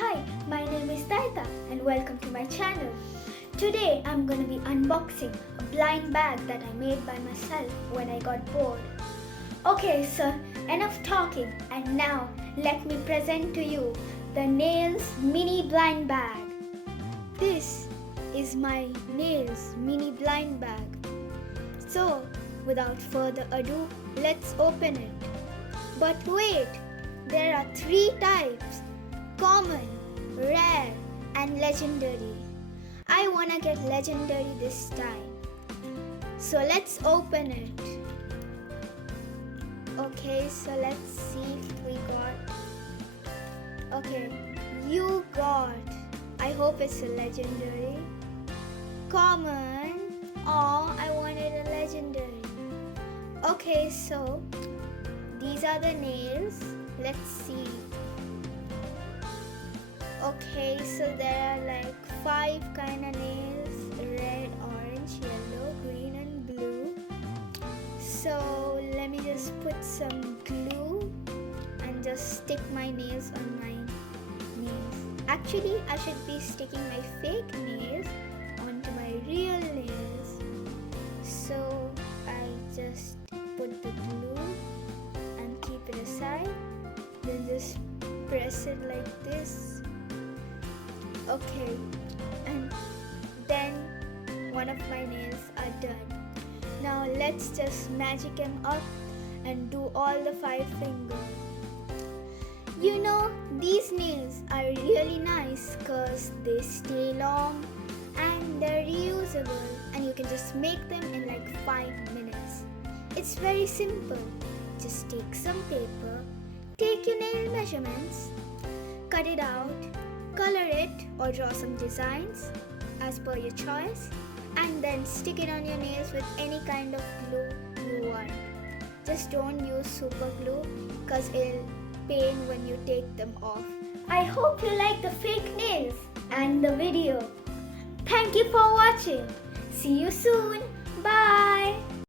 Hi, my name is Taita and welcome to my channel. Today I'm going to be unboxing a blind bag that I made by myself when I got bored. Okay, so enough talking and now let me present to you the Nails mini blind bag. This is my Nails mini blind bag. So without further ado, let's open it. But wait, there are 3 types: common, rare and legendary. I wanna get legendary this time. So let's open it. Okay, so let's see if we got. Okay, you got. I hope it's a legendary. Common. Oh, I wanted a legendary. Okay, so these are the nails. Let's see. Okay, so there are like 5 kind of nails: red, orange, yellow, green and blue. So let me just put some glue and just stick my nails on my nails. Actually, I should be sticking my fake nails onto my real nails. So I just put the glue and keep it aside. Then just press it like this. Okay, and then one of my nails are done. Now let's just magic them up and do all the 5 fingers. You know, these nails are really nice because they stay long and they're reusable and you can just make them in like 5 minutes. It's very simple. Just take some paper, take your nail measurements, cut it out, color it or draw some designs as per your choice, and then stick it on your nails with any kind of glue you want. Just don't use super glue because it'll pain when you take them off. I hope you like the fake nails and the video. Thank you for watching. See you soon. Bye.